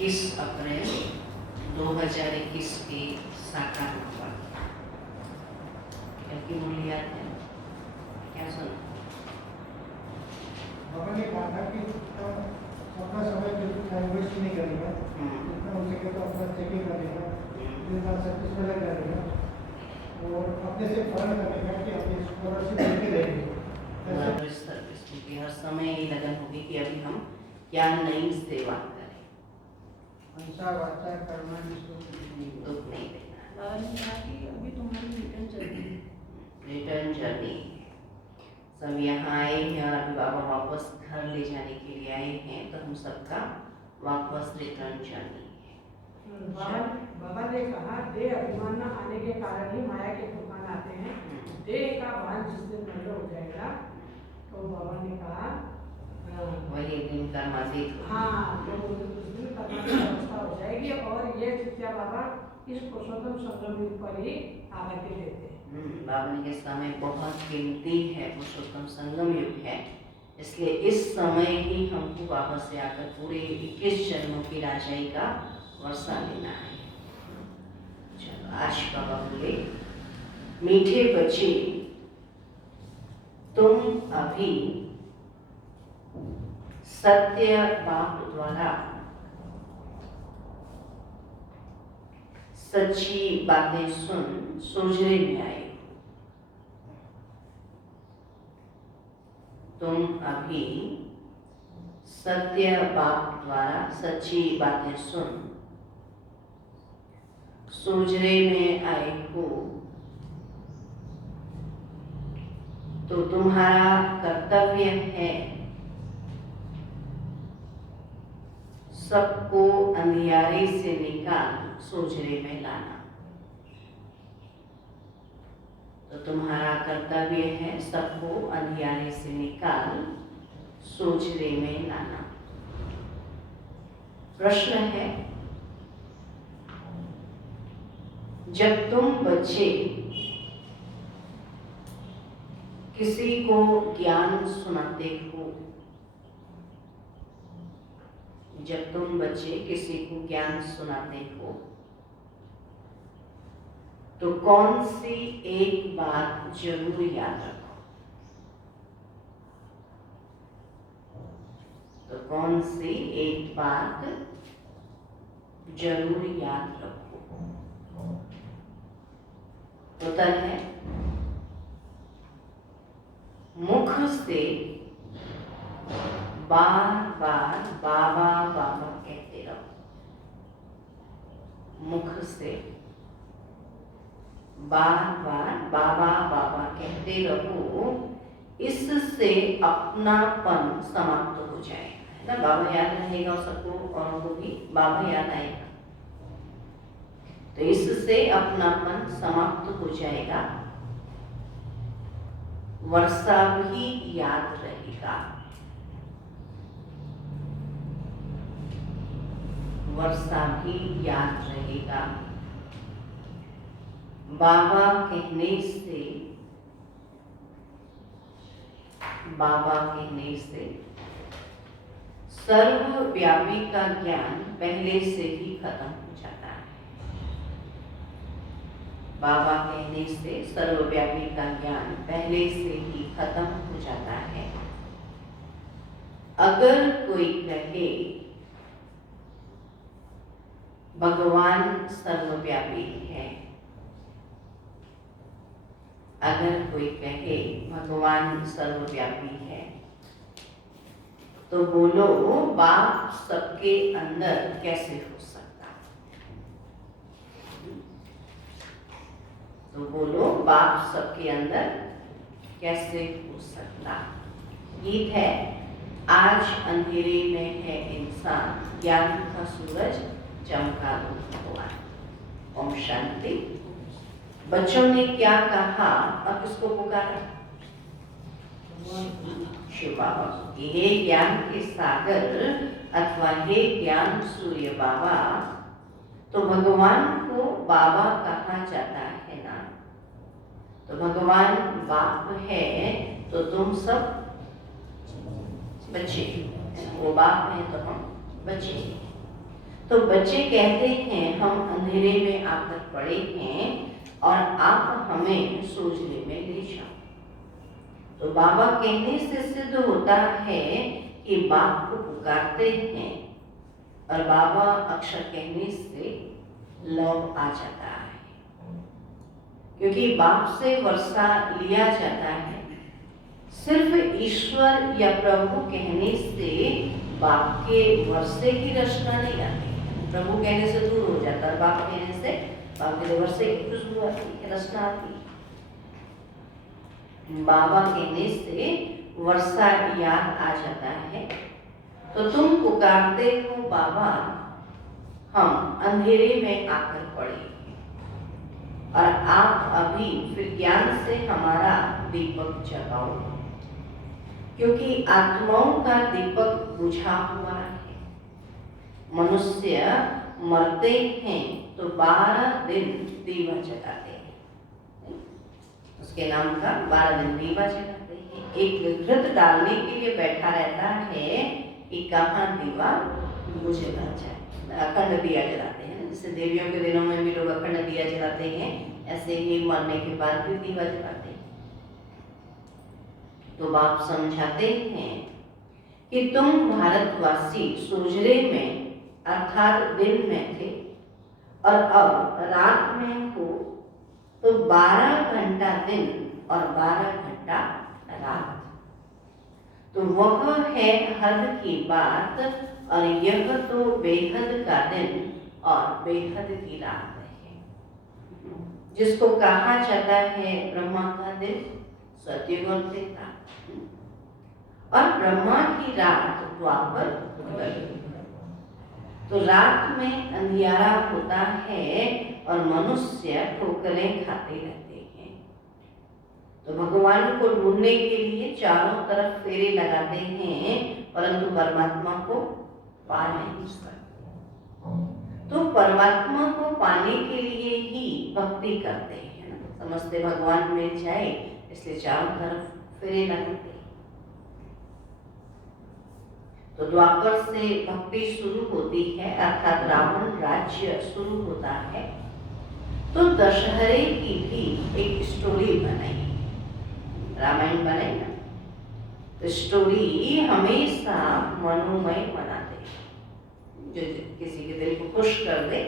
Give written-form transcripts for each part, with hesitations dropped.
21 अप्रैल 2021 की साकार नंबर क्या की मूल्य याद है क्या सुना? बाबा ने कहा था कि अपना समय बिल्कुल टाइम वेस्ट नहीं करेगा, जितना हो सके तो अपना चेकिंग करेगा, फिर बात सर्विस में लग जाएगा और अपने से फर्क करेगा कि अपनी स्कॉलरशिप लेके रहेंगे। सर्विस क्योंकि हर समय ये लगन होगी कि अभी हम क्या नई सेवा करें, अंसा वाचा कर्मा दुख नहीं देना। बाबा ने कहा कि अभी तुम्हारी रिटर्न जर्नी है। रिटर्न जर्नी सब यहाँ आए हैं और अभी बाबा वापस घर ले जाने के लिए आए हैं, तो हम सबका वापस रिटर्न जर्नी है। बाबा ने कहा देह अभिमान न आने के कारण ही माया के तूफान आते हैं। देह का भान जिस दिन नष्ट हो जाएगा तो बाबा ने कहा वही दिन कर्मातीत हाँ तो उस दिन कर्मातीत अवस्था हो जाएगी और ये शिक्षा बाबा इस पुरुषोत्तम संगम युग पर ही आकर के देते हैं। बाबा ने कहा समय बहुत कीमती है, पुरुषोत्तम संगम युग है, इसलिए इस समय ही हमको वापस से आकर पूरे 21 जन्मों की राजाई का वर्षा लेना है। चलो आज बाबा बोले, मीठे बच्चे तुम अभी सत्य बाप द्वारा सच्ची बातें सुन सोजरे में आए। तुम अभी सत्य बाप द्वारा सच्ची बातें सुन सोजरे में आए हो, तो तुम्हारा कर्तव्य है सबको अंधियारे से निकाल सोजरे में लाना। तो तुम्हारा कर्तव्य है सबको अंधियारे से निकाल सोजरे में लाना। प्रश्न है, जब तुम बच्चे किसी को ज्ञान सुनाते हो, जब तुम बच्चे किसी को ज्ञान सुनाते हो, तो कौन सी एक बात जरूर याद रखो। तो कौन सी एक बात जरूर याद रखो। उत्तर है, मुख से बार बार बाबा बाबा कहते रहो। मुख से बार बार बाबा बाबा कहते रहो, इससे अपनापन समाप्त हो जाएगा। ना बाबा याद रहेगा सबको, औरों को भी बाबा याद आएगा, तो इससे अपनापन समाप्त हो जाएगा। वर्षा भी याद रहेगा, वर्षा भी याद रहेगा। बाबा कहने से, बाबा कहने से सर्वव्यापी का ज्ञान पहले से ही खत्म हो जाता है। बाबा कहने से सर्वव्यापी का ज्ञान पहले से ही खत्म हो जाता है। अगर कोई कहे भगवान सर्वव्यापी है, अगर कोई कहे भगवान सर्वव्यापी है, तो बोलो बाप सबके अंदर कैसे हो सकता। तो बोलो बाप सबके अंदर कैसे हो सकता। गीत है, आज अंधेरे में है इंसान, ज्ञान का सूरज चमका दो भगवान। ओम शांति। बच्चों ने क्या कहा, अब किसको पुकारा? शिव बाबा को। हे ज्ञान के सागर अथवा हे ज्ञान सूर्य बाबा, तो भगवान को बाबा कहा जाता है ना। तो भगवान बाप है, तो तुम सब बच्चे, वो बाप है तो हम बच्चे। तो बच्चे कहते हैं हम अंधेरे में आकर पड़े हैं और आप हमें सूझने में ले जाओ। तो बाबा कहने से सिद्ध होता है कि बाप को पुकारते हैं और बाबा अक्षर कहने से लव आ जाता है, क्योंकि बाप से वर्षा लिया जाता है। सिर्फ ईश्वर या प्रभु कहने से बाप के वर्षे की रचना नहीं आती। प्रभु कहने से दूर हो जाता है, बाप कहने से बाप के वर्षे की खुशबू आती है, रचना आती है। बाबा कहने से वर्षा याद आ जाता है। तो तुम पुकारते हो बाबा, हम अंधेरे में आकर पड़े और आप अभी फिर ज्ञान से हमारा दीपक जगाओ, क्योंकि आत्माओं का दीपक बुझा हुआ है। मनुष्य मरते हैं तो 12 दिन दीवा जगाते हैं, उसके नाम का 12 दिन दीवा जगाते हैं। एक घृत डालने के लिए बैठा रहता है कि कहाँ दीवा बुझेगा जाए। अखंड दिया जलाते हैं, जैसे देवियों के दिनों में भी लोग अखंड दिया जलाते हैं, ऐसे ही मरने के बाद भी दीवा जलाते हैं। तो बाप समझाते हैं कि तुम भारतवासी सूझरे में अर्थात दिन में थे और अब रात में हो, तो 12 घंटा दिन और 12 घंटा रात। तो वह है हद की बात और यह तो बेहद का दिन और बेहद की रात है, जिसको कहा जाता है ब्रह्मा का दिन, सतयुग और त्रेता, और ब्रह्मा की रात द्वापर कलयुग। तो रात में अंधियारा होता है और मनुष्य ठोकरें खाते रहते हैं। तो भगवान को ढूंढने के लिए चारों तरफ फेरे लगाते हैं, परंतु परमात्मा को पा नहीं सकते। तो परमात्मा को पाने के लिए ही भक्ति करते हैं, समझते भगवान मिल जाए, इसलिए चारों तरफ फेरे लगाते हैं। तो द्वापर से भक्ति शुरू होती है, अर्थात रावण राज्य शुरू होता है। तो दशहरे की भी एक स्टोरी बनाई, रामायण बनाई ना, तो स्टोरी हमेशा मनोमय बनाते हैं, जो किसी के दिल को खुश कर दे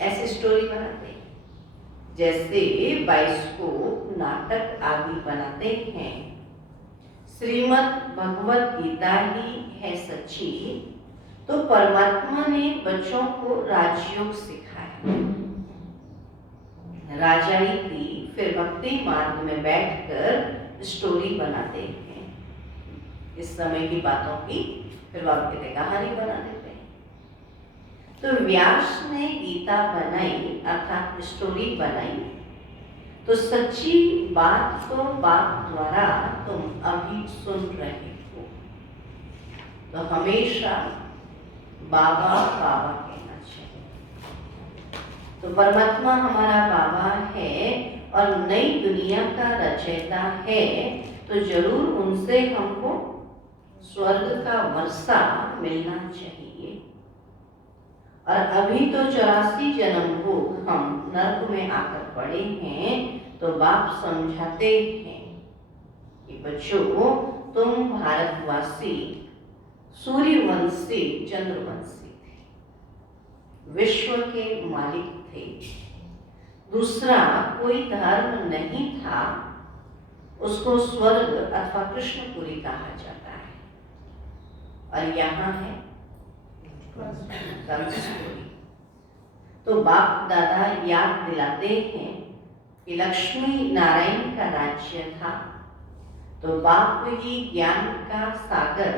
ऐसी स्टोरी बनाते हैं। जैसे बाइस्कोप नाटक आदि बनाते हैं। श्रीमद् भगवत गीता ही है सच्ची, तो परमात्मा ने बच्चों को राजयोग सिखाया। राजाई थी, फिर भक्ति मार्ग में बैठकर स्टोरी बनाते हैं, इस समय की बातों की, फिर बाप कहते कहानी बना देते हैं। तो व्यास ने गीता बनाई अर्थात स्टोरी बनाई। तो सच्ची बात तो बाप द्वारा तुम अभी सुन रहे हो। तो हमेशा बाबा बाबा कहना चाहिए। तो परमात्मा हमारा बाबा है और नई दुनिया का रचयिता है, तो जरूर उनसे हमको स्वर्ग का वर्षा मिलना चाहिए। और अभी तो 84 जन्म हो हम नर्क में आकर पड़े हैं। तो बाप समझाते हैं कि बच्चों, तुम भारतवासी सूर्यवंशी चंद्रवंशी थे, विश्व के मालिक थे, दूसरा कोई धर्म नहीं था, उसको स्वर्ग अथवा कृष्णपुरी कहा जाता है। और यहाँ है कंसपुरी। तो बाप दादा याद दिलाते हैं कि लक्ष्मी नारायण का राज्य था। तो बाप ही ज्ञान का सागर,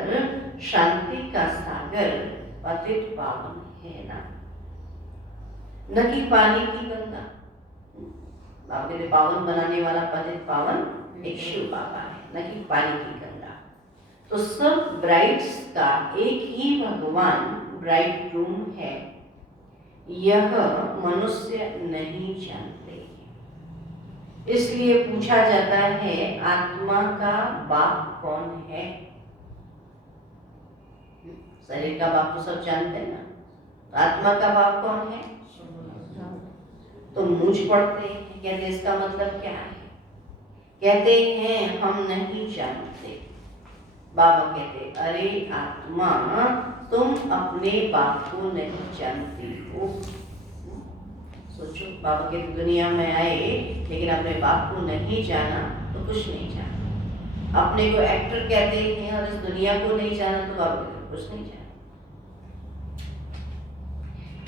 शांति का सागर, पतित पावन है ना, न कि पानी की गंगा। बाप ने पावन बनाने वाला पतित पावन एक शिव बाबा है, न कि पानी की गंगा। तो सब ब्राइड्स का एक ही भगवान ब्राइड रूम है, यह मनुष्य नहीं जानते। इसलिए पूछा जाता है आत्मा का बाप कौन है। शरीर का बाप तो सब जानते हैं ना, तो आत्मा का बाप कौन है? तो मूंझ पड़ते हैं, कहते इसका मतलब क्या है? कहते हैं हम नहीं जानते। बाबा कहते अरे आत्मा, तुम अपने बाप को नहीं जानती हो। सोचो, बाबा कहते दुनिया में आए लेकिन अपने बाप को नहीं जाना तो कुछ नहीं जाना। अपने को एक्टर कहते हैं और इस दुनिया को नहीं जाना तो बाबा कहते कुछ नहीं जाना।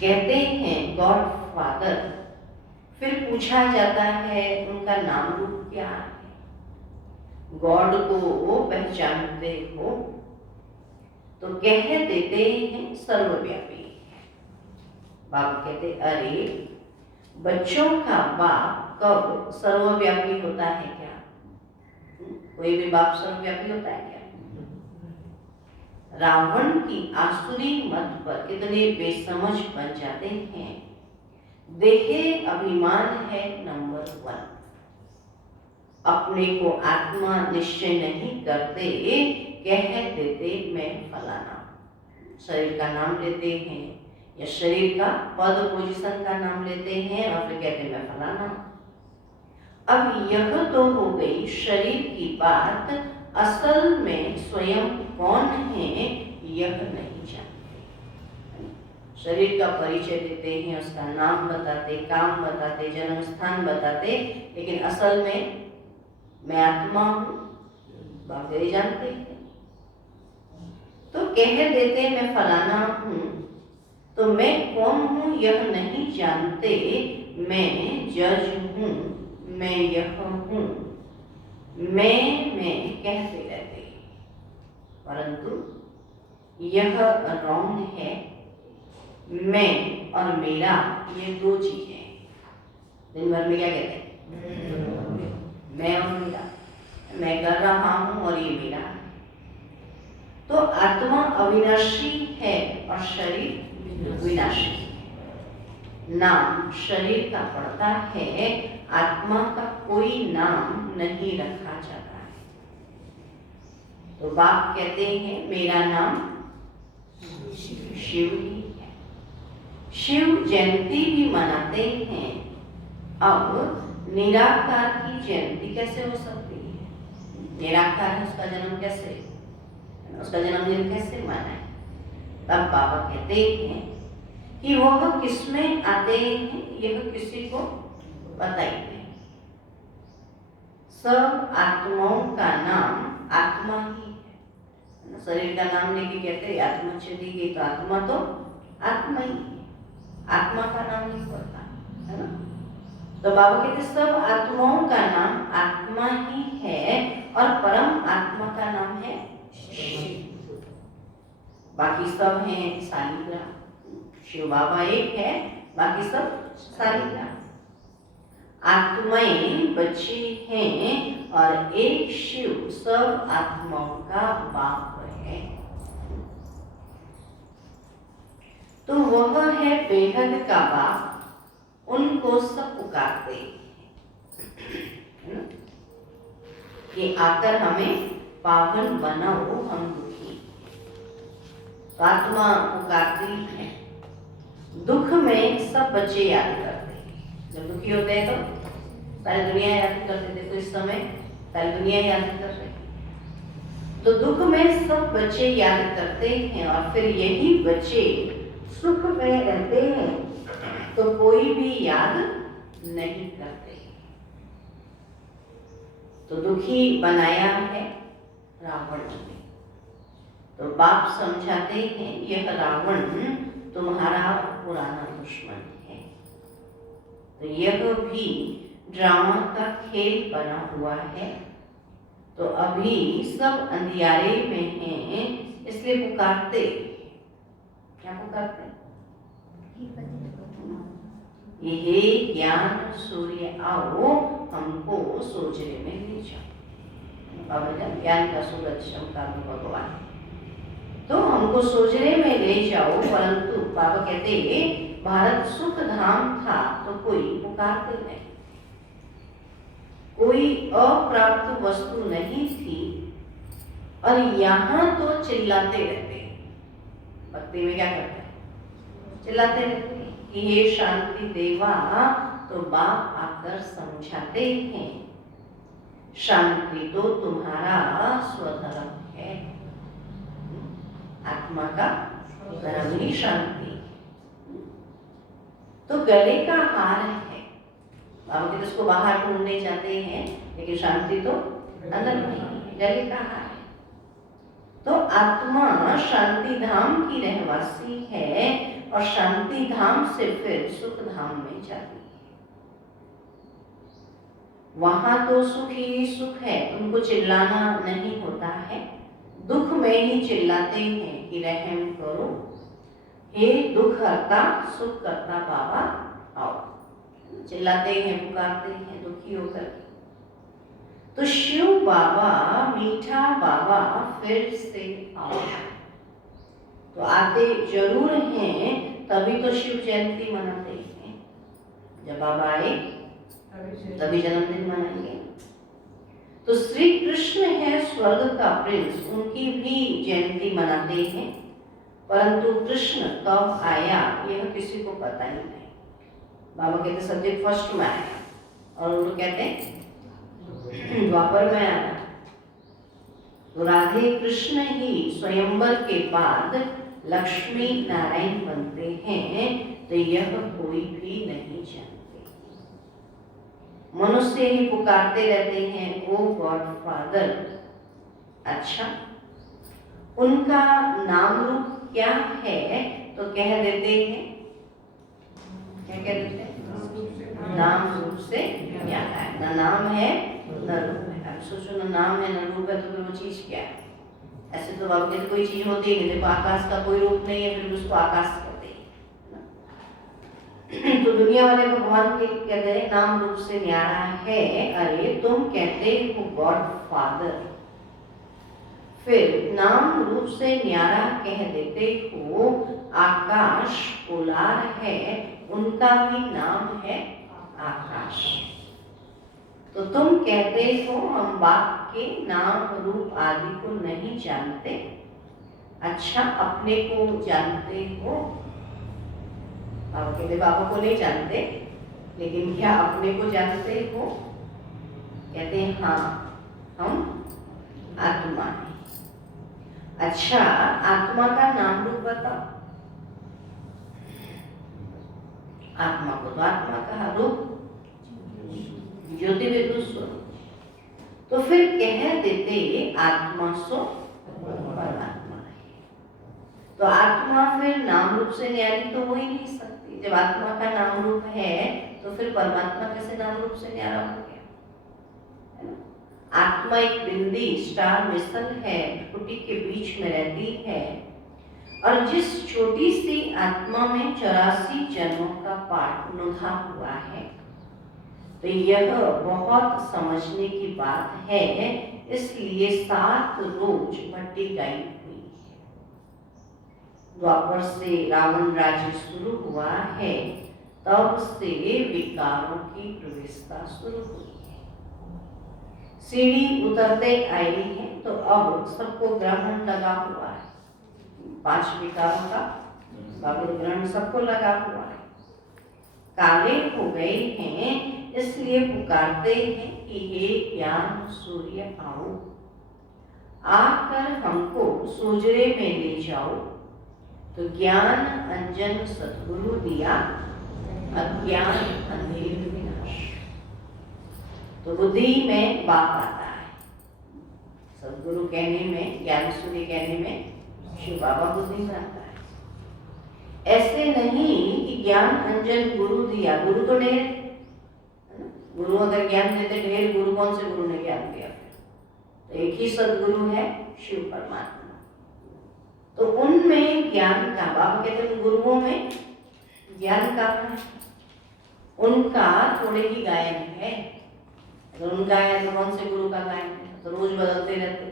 कहते हैं गॉड फादर, फिर पूछा जाता है उनका नाम रूप क्या है? गॉड को वो पहचानते हो? तो कह देते हैं सर्वव्यापी। बाप कहते अरे बच्चों का बाप कब सर्वव्यापी होता है क्या? कोई भी बाप सर्वव्यापी होता है क्या? रावण की आसुरी मत पर कितने बेसमझ बन जाते हैं। देहे अभिमान है नंबर 1। अपने को आत्मा निश्चय नहीं करते, कह देते मैं फलाना। शरीर का नाम लेते हैं या शरीर का पद पोजीशन का नाम लेते हैं और फिर कहते हैं मैं फलाना। अब यह तो हो गई शरीर की बात, असल में स्वयं कौन है यह नहीं जानते। शरीर का परिचय देते हैं, उसका नाम बताते, काम बताते, जन्म स्थान बताते, लेकिन असल में मैं आत्मा हूँ बाप यही जानते हैं। तो कह देते मैं फलाना हूँ, तो मैं कौन हूँ यह नहीं जानते। मैं जज हूँ, मैं यह हूँ, मैं कहते रहते, परंतु यह रॉन्ग है। मैं और मेरा ये दो चीजें। दिन भर में क्या कहते हैं? मैं और मेरा। मैं कर रहा हूँ और ये मेरा है। तो आत्मा अविनाशी है और शरीर विनाशी है। नाम शरीर का पड़ता है, आत्मा का कोई नाम नहीं रखा जाता है। तो बाप कहते हैं मेरा नाम शिव ही है। शिव जयंती भी मनाते हैं। अब निराकार की जयंती कैसे हो सकती है? निराकार है, उसका जन्म कैसे, उसका जन्मदिन कैसे मनाए? तब बाबा कहते हैं कि वह किसमें आते हैं यह किसी को पता ही नहीं। सब आत्माओं का नाम आत्मा ही है। शरीर का नाम लेके कहते हैं आत्मा चली गई, तो आत्मा तो आत्मा ही है, आत्मा का नाम नहीं पड़ता है ना। तो बाबा कहते सब आत्माओं का नाम आत्मा ही है और परम आत्मा का नाम है शिव। बाकी सब हैं शालिग्राम। शिव बाबा एक है, बाकी सब शालिग्राम। आत्माएं बच्चे हैं और एक शिव सब आत्माओं का बाप है। तो वह है बेहद का बाप, उनको सब पुकारते हैं कि आकर हमें पावन बनाओ, हम दुखी। तो आत्मा पुकारती है। दुख में सब बच्चे याद करते हैं। जब दुखी होते हैं तो सारी दुनिया याद करते थे, तो इस समय सारी दुनिया याद कर रही है। तो दुख में सब बच्चे याद करते हैं और फिर यही बच्चे सुख में रहते हैं तो कोई भी याद नहीं करते। तो दुखी बनाया है रावण ने। तो बाप समझाते हैं यह रावण तुम्हारा पुराना दुश्मन है। तो यह भी ड्रामा का खेल बना हुआ है। तो अभी सब अंधियारे में हैं, इसलिए पुकारते। क्या पुकारते? ये ज्ञान सूर्य आओ, हमको सोचने में ले जाओ। बाबा जब ज्ञान का सूरज चमका दो भगवान, तो हमको सोचने में ले जाओ। परंतु बाबा कहते भारत सुख धाम था तो कोई पुकारते नहीं, कोई अप्राप्त वस्तु नहीं थी और यहाँ तो चिल्लाते रहते। भक्ति में क्या करते हैं? चिल्लाते रहते हैं कि हे शांति देवा, तो बाप आकर समझाते हैं शांति तो तुम्हारा स्वधर्म है। आत्मा का धर्म ही शांति। तो गले का हार है, बाबा कहते इसको बाहर ढूंढने जाते हैं, लेकिन शांति तो अंदर में ही है, गले का हार है। तो आत्मा शांति धाम की रहवासी है और शांति धाम से फिर सुख धाम में जाती है। वहां तो सुख ही सुख है, उनको चिल्लाना नहीं होता है, दुख में ही चिल्लाते हैं कि रहम करो, हे दुख हरता सुख करता बाबा आओ। चिल्लाते हैं, पुकारते हैं दुखी होकर। तो शिव बाबा, मीठा बाबा फिर से आओ। तो आते जरूर हैं, तभी तो शिव जयंती मनाते हैं। जब बाबा आए तभी जन्मदिन मनाएंगे। तो श्री कृष्ण है स्वर्ग का प्रिंस, उनकी भी जयंती मनाते हैं, परंतु कृष्ण कब आया यह किसी को पता ही नहीं। बाबा कहते सब्जेक्ट फर्स्ट में आया, और वो कहते हैं द्वापर में आया। तो राधे कृष्ण ही स्वयंवर के बाद लक्ष्मी नारायण बनते हैं, तो यह कोई भी नहीं जानते। मनुष्य ही पुकारते रहते हैं ओ गॉड फादर। अच्छा, उनका नाम रूप क्या है? तो कह देते हैं, क्या कह देते हैं? नाम रूप से क्या है? न नाम है न रूप है। अब सोचो, न नाम है न रूप है, तो फिर वो चीज क्या है? ऐसे तो बाबू कहते कोई चीज होती ही नहीं। देखो आकाश का कोई रूप नहीं है, फिर उसको आकाश कहते हैं। तो दुनिया वाले भगवान के कहते हैं नाम रूप से न्यारा है। अरे तुम कहते हो गॉड फादर, फिर नाम रूप से न्यारा कह देते हो आकाश पोलार है, उनका भी नाम है आकाश। तो तुम कहते हो हम बाप के नाम रूप आदि को नहीं जानते। अच्छा, अपने को जानते हो? आप कहते बाबा को नहीं जानते, लेकिन क्या अपने को जानते हो? कहते हैं हाँ, हम आत्मा है। अच्छा, आत्मा का नाम रूप बताओ। आत्मा को तो आत्मा कहा, रूप ज्योति विद्युत स्वरूप। तो फिर कह देते आत्मा सो परमात्मा है। तो आत्मा फिर नाम रूप से न्यारी तो हो ही नहीं सकती। जब आत्मा का नाम रूप है तो फिर परमात्मा कैसे नाम रूप से न्यारा हो गया? है ना? आत्मा एक बिंदी स्टार मिसल है, कुटी के बीच में रहती है, और जिस छोटी सी आत्मा में 84 जन्मों का पाठ नुधा हुआ है। तो यह बहुत समझने की बात है, इसलिए 7 रोज भट्टी गाई हुई है। द्वापर से रावण राज्य शुरू हुआ है, तब से विकारों की प्रवेशता शुरू हुई है। सीढ़ी उतरते आई है, तो अब सबको ग्रहण लगा हुआ है। 5 विकारों का बाबू ग्रहण सबको लगा हुआ है। काले हो गए हैं, इसलिए पुकारते हैं कि हे ज्ञान सूर्य आओ, आकर हमको सूजरे में ले जाओ। तो ज्ञान अंजन सद्गुरु दिया, अज्ञान अंधेर विनाश। तो बुद्धि में बाप आता है, सद्गुरु कहने में, ज्ञान सूर्य कहने में शिव बाबा बुद्धि में आता है। ऐसे नहीं कि ज्ञान अंजन गुरु दिया, गुरु तो ढेर, गुरु अगर ज्ञान देते ढेर, गुरु कौन से गुरु ने ज्ञान दिया? तो एक ही सदगुरु है, शिव परमात्मा। तो उनमें ज्ञान का, बाबा कहते हैं गुरुओं में ज्ञान का है, उनका थोड़े ही गायन है। अगर उनका है तो कौन से गुरु का गायन है? तो रोज बदलते रहते।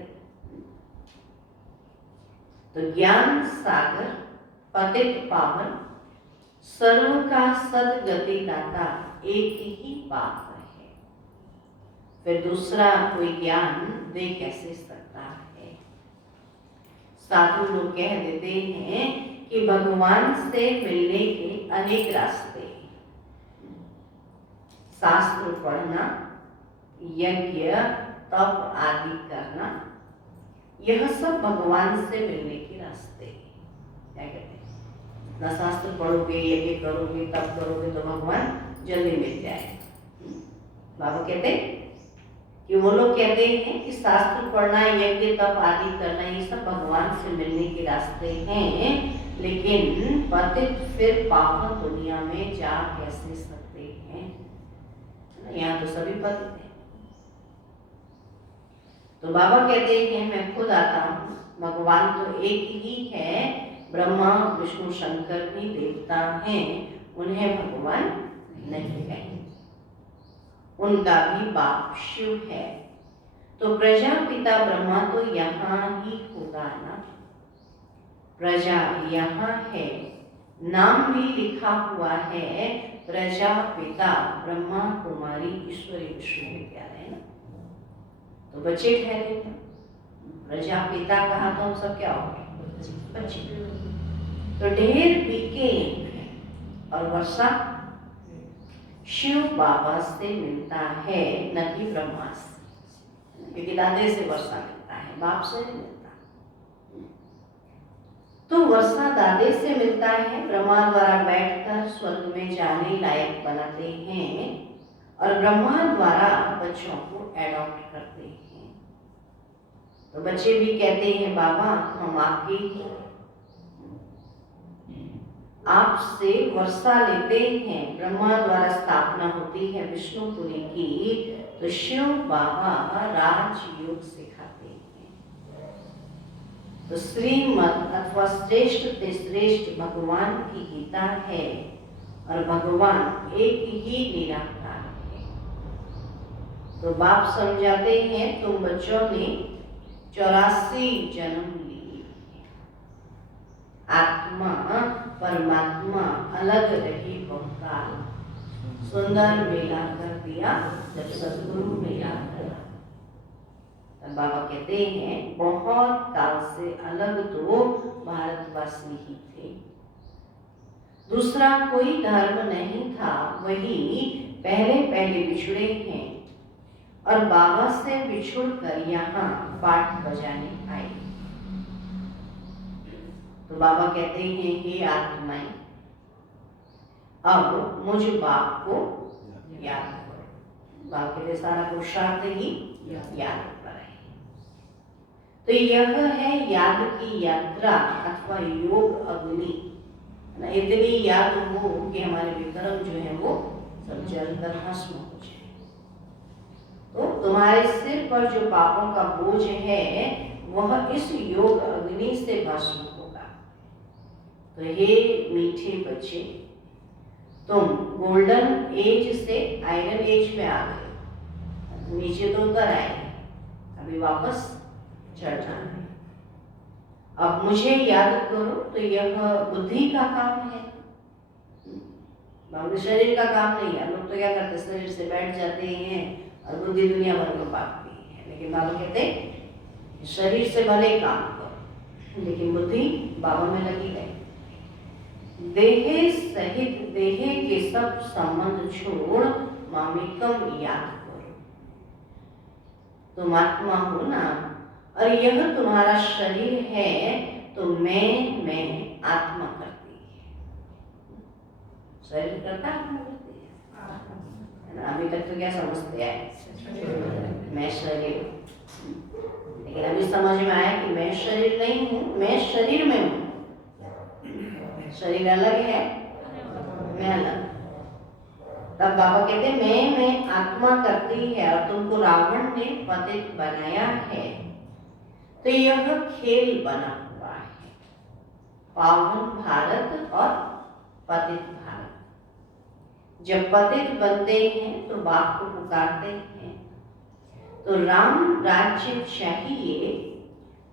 तो ज्ञान सागर पतित पावन, सर्व का सदगति दाता, एक ही बाप है। फिर दूसरा कोई ज्ञान दे कैसे सकता है? साधु लोग कह देते हैं कि भगवान से मिलने के अनेक रास्ते हैं। शास्त्र पढ़ना, यज्ञ, तप आदि करना, यह सब भगवान से मिलने के रास्ते हैं। क्या कहते हैं? ना शास्त्र पढ़ोगे, यज्ञ करोगे, तप करोगे तो भगवान जल्दी मिल जाए। बाबा कहते हैं कि वो लोग कहते हैं कि शास्त्र पढ़ना, यज्ञ, तप आदि करना, ये सब भगवान से मिलने के रास्ते हैं, लेकिन पतित फिर पावन दुनिया में जा कैसे सकते हैं? यहाँ तो सभी पतित हैं। तो बाबा कहते हैं मैं खुद आता हूँ, भगवान तो एक ही है, ब्रह्मा विष्णु शंकर भी देवता हैं, उन्हें भगवान नहीं कहेंगे, उनका भी बाप शिव है। तो प्रजापिता ब्रह्मा तो यहाँ ही होगा ना, प्रजा यहाँ है, नाम भी लिखा हुआ है प्रजापिता ब्रह्मा कुमारी ईश्वरी विश्वविद्यालय ना, तो बच्चे ठहरे। प्रजापिता कहा तो हम सब क्या हो गए? बच्चे। तो ढेर बीके हैं और वर्षा शिव बाबा से मिलता है, न कि ब्रह्मा से, क्योंकि दादे से वर्षा मिलता है, बाप से नहीं मिलता। तो वर्षा दादे से मिलता है, ब्रह्मा द्वारा बैठकर स्वर्ग में जाने लायक बनाते हैं और ब्रह्मा द्वारा बच्चों को एडॉप्ट करते हैं। तो बच्चे भी कहते हैं बाबा हम आपके ही, आपसे वर्षा लेते हैं। ब्रह्मा द्वारा स्थापना होती है विष्णुपुरी की, तो शिव बाबा राजयोग सिखाते हैं। तो श्रीमद अथवा श्रेष्ठ ते श्रेष्ठ भगवान की गीता है और भगवान एक ही निराकार है। तो बाप समझाते हैं तुम बच्चों ने 84 जन्म लिए, आत्मा परमात्मा अलग रही बहुकाल, सुंदर मेला कर दिया जब सदगुरु ने याद करा। तब बाबा कहते हैं बहुत काल से अलग तो भारतवासी ही थे, दूसरा कोई धर्म नहीं था, वही पहले पहले बिछड़े हैं और बाबा से बिछुड़ कर यहाँ पाठ बजाने आए। तो बाबा कहते हैं हे आत्माएं, अब मुझ बाप को याद करो। बाप कहते सारा पुरुषार्थ ही याद पर है। तो यह है याद की यात्रा अथवा योग अग्नि, इतनी याद हो कि हमारे विक्रम जो है वो सब जलकर भस्म हो जाए। तो तुम्हारे सिर पर जो पापों का बोझ है वह इस योग अग्नि से भस्म होगा। तो हे मीठे बच्चे, तुम गोल्डन एज से आयरन एज में आ गए, नीचे तो उतर आए, अभी वापस चढ़ना है। अब मुझे याद करो, तो यह बुद्धि का काम है, बाबू शरीर का काम नहीं है। लोग तो क्या करते, शरीर से बैठ जाते हैं और बुद्धि दुनिया भर में पाती है, लेकिन बाबा कहते शरीर से भले काम करो लेकिन बुद्धि बाबा में लगी है। देहे सहित देहे के सब संबंध छोड़ मामिकम याद करो। तुम आत्मा हो ना, और यह तुम्हारा शरीर है, तो मैं आत्मा करती है। शरीर करता है, अभी तक तो क्या समझते हैं, मैं शरीर, लेकिन अभी समझ में आया कि मैं शरीर नहीं हूँ, मैं शरीर में हूँ। शरीर अलग है, मैं अलग। तब बाबा कहते मैं आत्मा करती है और तुमको रावण ने पतित बनाया है। तो यह खेल बना हुआ है, पावन भारत और पतित भारत। जब पतित बनते हैं तो बाप को पुकारते हैं, तो राम राज्य चाहिए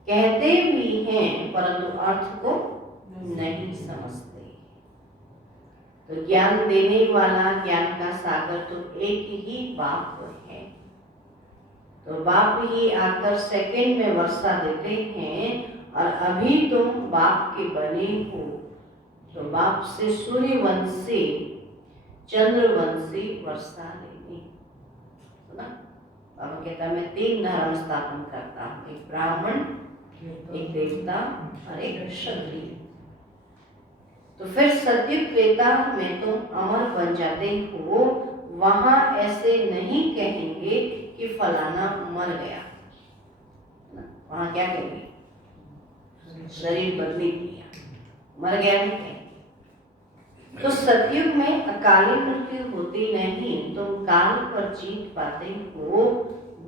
कहते भी हैं, परंतु अर्थ को नहीं समझते। तो ज्ञान देने वाला, ज्ञान का सागर तो एक ही बाप है। तो बाप ही आकर सेकंड में वर्षा देते हैं, और अभी तुम बाप के बने हो तो बाप से सूर्यवंशी चंद्रवंशी वर्षा लेनी। सुना? बाबा कहता मैं 3 धर्म स्थापन करता हूँ, एक ब्राह्मण, एक देवता और एक क्षत्रिय। तो फिर सतयुग त्रेता में तुम अमर बन जाते हो, वहां ऐसे नहीं कहेंगे कि फलाना मर गया। वहां क्या कहेंगे? शरीर बदली किया, मर गया नहीं कहेंगे। तो सतयुग में अकाली मृत्यु होती नहीं, तुम काल पर जीत पाते हो,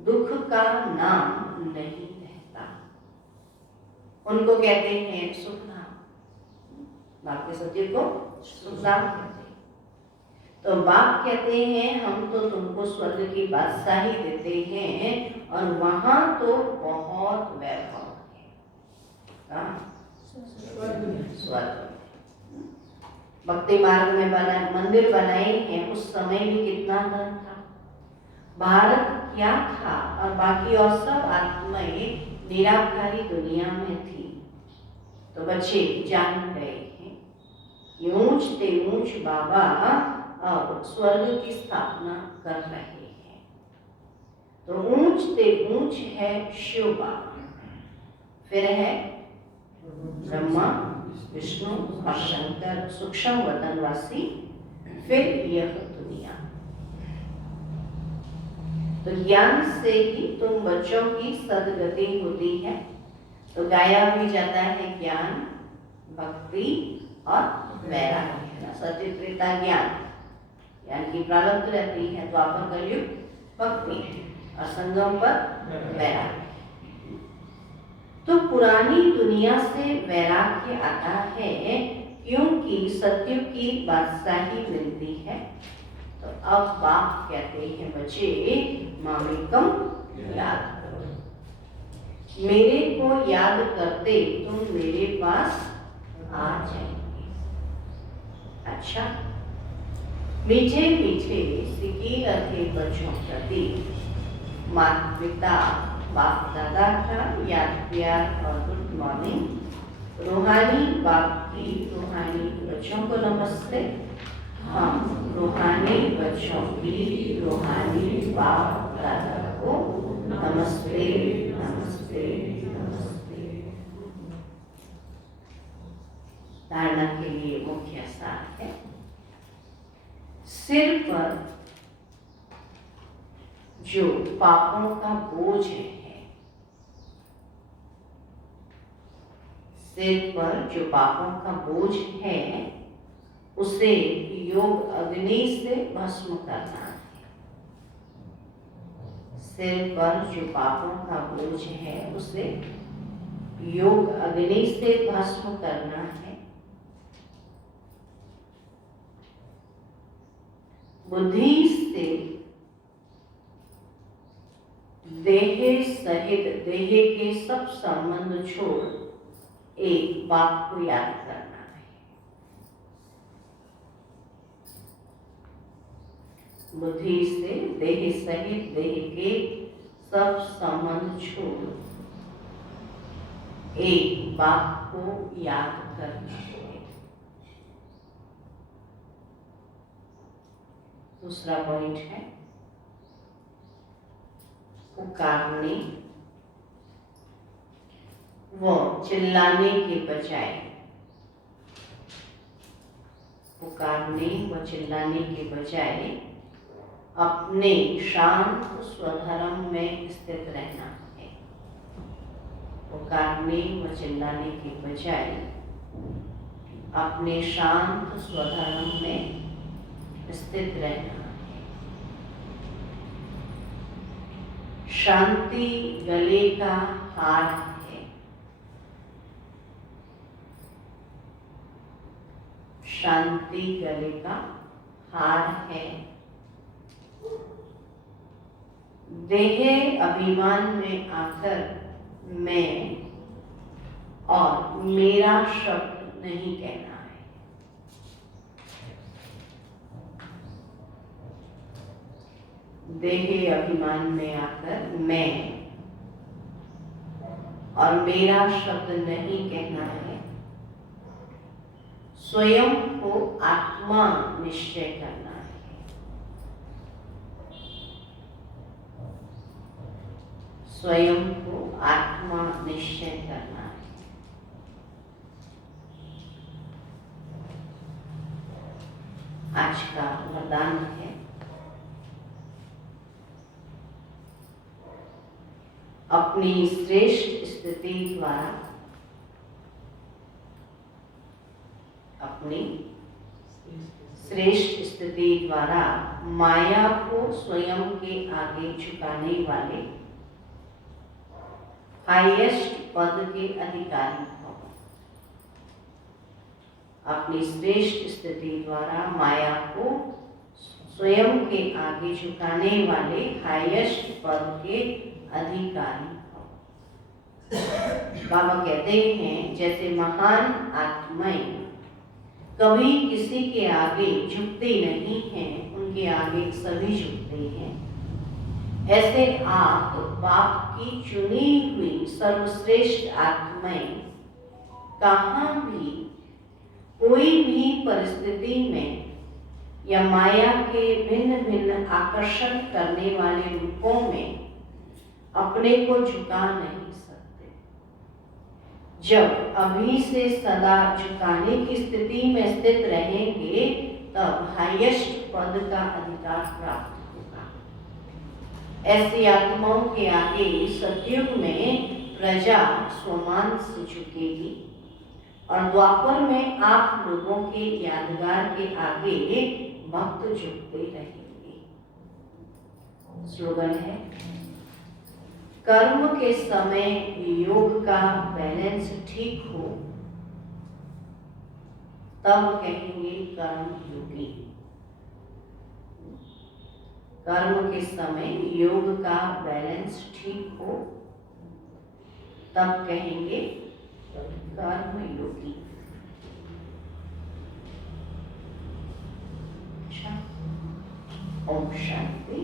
दुख का नाम नहीं रहता। उनको कहते हैं सुखधाम, बाप के सतयुग को सुखधाम कहते हैं। तो बाप कहते हैं हम तो तुमको स्वर्ग की बादशाही देते हैं और वहां तो बहुत वैभव है। स्वर्ग भक्ति मार्ग में मंदिर बनाए हैं, उस समय भी कितना धन था, भारत क्या था, और बाकी और सब आत्माएं निराकारी दुनिया में थी। तो बच्चे जान गए हैं ऊंच ते ऊंच बाबा अब स्वर्ग की स्थापना कर रहे हैं। तो ऊंच ते ऊंच है शिव बाबा, फिर है ब्रह्मा विष्णु और शंकर सूक्ष्म वतनवासी, फिर यह दुनिया। तो ज्ञान से ही तुम बच्चों की सदगति होती है। तो गाया भी जाता है ज्ञान, भक्ति और वैराग्य। सत्य त्रेता ज्ञान की प्रारब्ध रहती है, द्वापर कलयुग भक्ति और संगम पर वैराग्य। तो पुरानी दुनिया से वैराग्य आता है क्योंकि सत्युग की बादशाही मिलती है। तो अब बाप कहते हैं बच्चे मामिकम याद करो, मेरे को याद करते तुम मेरे पास आ जाएंगे। अच्छा, मीठे मीठे सिकी रखे बच्चों प्रति माता पिता बाप दादा का याद प्यार और गुड मॉर्निंग। रूहानी बाप की रूहानी बच्चों को नमस्ते। हम रूहानी बच्चों की रूहानी बाप दादा को नमस्ते नमस्ते नमस्ते। धारणा के लिए मुख्य सार है, सिर पर जो पापों का बोझ है, सिर पर जो पापों का बोझ है उसे योग अग्नि से भस्म करना है। सिर पर जो पापों का बोझ है उसे योग अग्नि से भस्म करना है। बुद्धि से देह सहित देह के सब संबंध छोड़ एक बाप को याद करना है। बुद्धि से देह सहित देह के सब संबंध छोड़ एक बाप को याद करना है। दूसरा पॉइंट है पुकारने वो चिल्लाने के बजाय, पुकारने व चिल्लाने के बजाय अपने शांत स्वधर्म में स्थित रहना है। पुकारने व चिल्लाने के बजाय अपने शांत स्वधर्म में स्थित रहना है। शांति गले का हार है। शांति गले का हार है। देह अभिमान में आकर मैं और मेरा शब्द नहीं कहना है। देह अभिमान में आकर मैं और मेरा शब्द नहीं कहना है। स्वयं को आत्मा निश्चय करना है। स्वयं को आत्मा निश्चय करना है। आज का वरदान है अपनी श्रेष्ठ स्थिति द्वारा अपनी श्रेष्ठ स्थिति द्वारा माया को स्वयं के आगे झुकाने वाले हाईएस्ट पद के अधिकारी हो। अपनी श्रेष्ठ स्थिति द्वारा माया को स्वयं के आगे झुकाने वाले हाईएस्ट पद के अधिकारी हो। बाबा कहते हैं जैसे महान आत्माएं कभी किसी के आगे झुकते नहीं हैं, उनके आगे सभी झुकते हैं, ऐसे आप बाप की चुनी हुई सर्वश्रेष्ठ आत्माएं कहाँ भी कोई भी परिस्थिति में या माया के भिन्न भिन्न आकर्षण करने वाले रूपों में अपने को झुका नहीं सकते। जब अभी से सदा झुकाने की स्थिति में स्थित रहेंगे तब हाईएस्ट पद का अधिकार प्राप्त होगा। ऐसी आत्माओं के आगे सतयुग में प्रजा स्वमान से झुकेगी और द्वापर में आप लोगों के यादगार के आगे भक्त झुकते रहेंगे। स्लोगन है कर्म के समय योग का बैलेंस ठीक हो तब कहेंगे कर्म योगी। कर्म के समय योग का बैलेंस ठीक हो तब कहेंगे कर्म योगी। अच्छा, ओम शांति।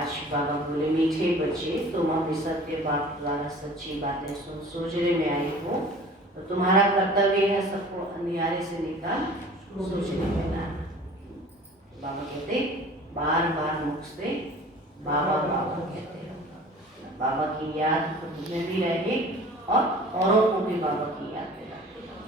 आज बाबा बोले मीठे बच्चे तुम अभी सत्य बाप द्वारा सच्ची बातें सुन सोचने में आए हो तो तुम्हारा कर्तव्य है सबको अंधियारे से निकाल सोचने में लाना। बाबा कहते बार बार मुख से बाबा बाबा कहते रहो। बाबा की याद खुद में भी रहे और औरों को भी बाबा की याद दिलाते रहो।